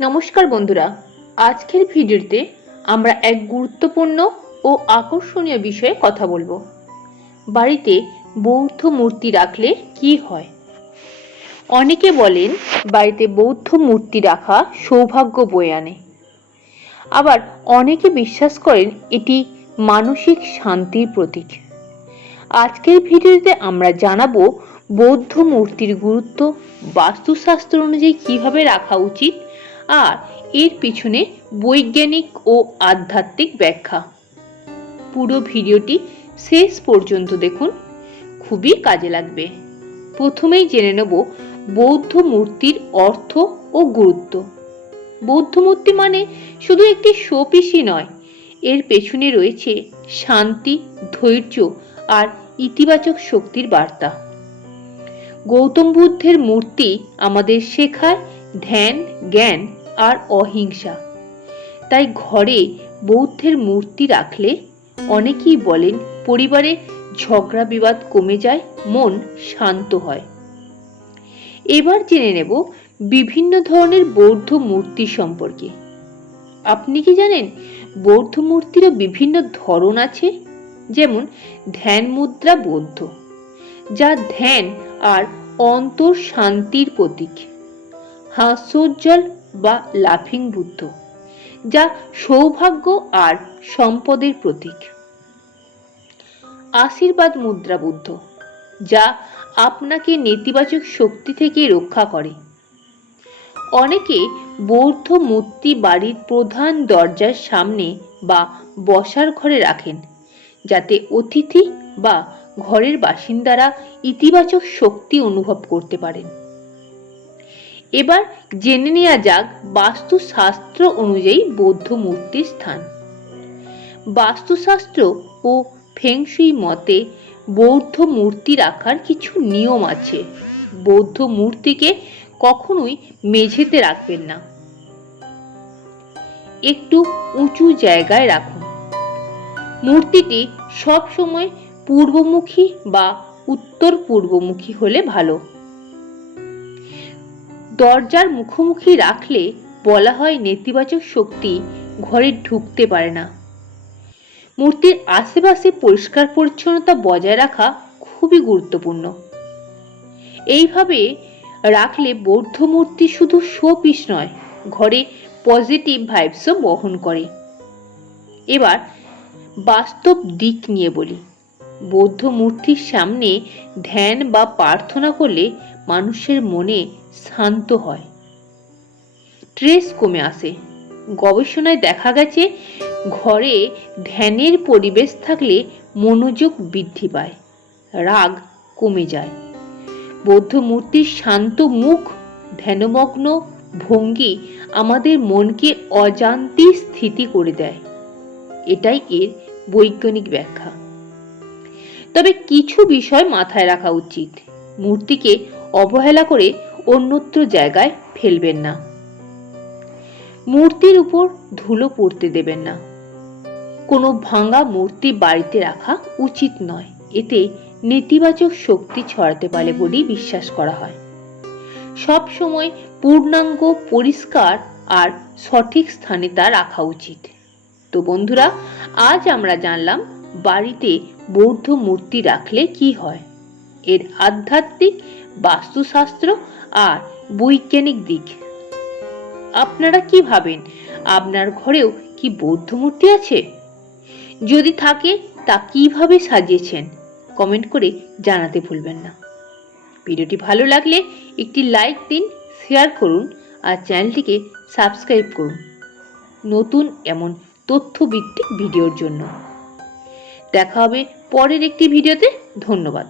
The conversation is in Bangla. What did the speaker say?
নমস্কার বন্ধুরা, আজকের ভিডিওতে আমরা এক গুরুত্বপূর্ণ ও আকর্ষণীয় বিষয়ে কথা বলবো। বাড়িতে বৌদ্ধ মূর্তি রাখলে কি হয়? অনেকে বলেন বাড়িতে বৌদ্ধ মূর্তি রাখা সৌভাগ্য বয়ে আনে। আবার অনেকে বিশ্বাস করেন এটি মানসিক শান্তির প্রতীক। আজকের ভিডিওতে আমরা জানাবো বৌদ্ধ মূর্তির গুরুত্ব, বাস্তুশাস্ত্র অনুযায়ী কিভাবে রাখা উচিত আর এর পিছনে বৈজ্ঞানিক ও আধ্যাত্মিক ব্যাখ্যা। পুরো ভিডিওটি শেষ পর্যন্ত দেখুন, খুবই কাজে লাগবে। প্রথমেই জেনে নেব বৌদ্ধ মূর্তির অর্থ ও গুরুত্ব। বৌদ্ধ মূর্তি মানে শুধু একটি শোপিসই নয়, এর পেছনে রয়েছে শান্তি, ধৈর্য আর ইতিবাচক শক্তির বার্তা। গৌতম বুদ্ধের মূর্তি আমাদের শেখায় ধ্যান, জ্ঞান আর অহিংসা। তাই ঘরে বৌদ্ধের মূর্তি রাখলে অনেকেই বলেন পরিবারে ঝগড়া বিবাদ কমে যায়, মন শান্ত হয়। এবার জেনে নেব বিভিন্ন ধরনের বৌদ্ধ মূর্তি সম্পর্কে। আপনি কি জানেন বৌদ্ধ মূর্তিরও বিভিন্ন ধরন আছে? যেমন ধ্যান মুদ্রা বৌদ্ধ, যা ধ্যান আর অন্তর শান্তির প্রতীক। হাস্যোজ্জ্বল বা লাফিং বুদ্ধ, যা সৌভাগ্য আর সম্পদের প্রতীক। আশীর্বাদ মুদ্রা বুদ্ধ, যা আপনাকে নেতিবাচক শক্তি থেকে রক্ষা করে। অনেকে বৌদ্ধ মূর্তি বাড়ির প্রধান দরজার সামনে বা বসার ঘরে রাখেন, যাতে অতিথি বা ঘরের বাসিন্দারা ইতিবাচক শক্তি অনুভব করতে পারেন। এবার জেনে নেওয়া যাক বাস্তুশাস্ত্র অনুযায়ী বৌদ্ধ মূর্তির স্থান। বাস্তুশাস্ত্র ও ফেংশুই মতে বৌদ্ধ মূর্তি রাখার কিছু নিয়ম আছে। বৌদ্ধ মূর্তিকে কখনোই মেঝেতে রাখবেন না, একটু উঁচু জায়গায় রাখুন। মূর্তিটি সব সময় পূর্বমুখী বা উত্তর পূর্বমুখী হলে ভালো। দরজার মুখোমুখি রাখলে বলা হয় নেতিবাচক শক্তি ঘরে ঢুকতে পারে না। মূর্তির আশেপাশে পরিষ্কার পরিচ্ছন্নতা বজায় রাখা খুবই গুরুত্বপূর্ণ। এইভাবে রাখলে বৌদ্ধ মূর্তি শুধু শো পিস নয়, ঘরে পজিটিভ ভাইবসও বহন করে। এবার বাস্তব দিক নিয়ে বলি। বৌদ্ধ মূর্তির সামনে ধ্যান বা প্রার্থনা করলে মানুষের মনে শান্ত হয়, স্ট্রেস কমে আসে। গবেষণায় দেখা গেছে ঘরে ধ্যানের পরিবেশ থাকলে মনোযোগ বৃদ্ধি পায়, রাগ কমে যায়। বৌদ্ধ মূর্তির শান্ত মুখ, ধ্যানমগ্ন ভঙ্গি আমাদের মনকে অজান্তে স্থিতি করে দেয়। এটাই এর বৈজ্ঞানিক ব্যাখ্যা। তবে কিছু বিষয় মাথায় রাখা উচিত। মূর্তিকে অবহেলা করে অন্যত্র জায়গায় ফেলবেন না। মূর্তির উপর ধুলো পড়তে দেবেন না। কোনো ভাঙা মূর্তি বাড়িতে রাখা উচিত নয়, এতে নেতিবাচক শক্তি ছড়াতে পারে বলেই বিশ্বাস করা হয়। সব সময় পূর্ণাঙ্গ, পরিষ্কার আর সঠিক স্থানে তা রাখা উচিত। তো বন্ধুরা, আজ আমরা জানলাম বাড়িতে বৌদ্ধ মূর্তি রাখলে কি হয়, এর আধ্যাত্মিক, বাস্তুশাস্ত্র আর বৈজ্ঞানিক দিক। আপনারা কি ভাবেন, আপনার ঘরেও কি বৌদ্ধ মূর্তি আছে? যদি থাকে তা কিভাবে সাজিয়েছেন কমেন্ট করে জানাতে ভুলবেন না। ভিডিওটি ভালো লাগলে একটি লাইক দিন, শেয়ার করুন আর চ্যানেলটিকে সাবস্ক্রাইব করুন নতুন এমন তথ্যভিত্তিক ভিডিওর জন্য। দেখা হবে পরের একটি ভিডিওতে। ধন্যবাদ।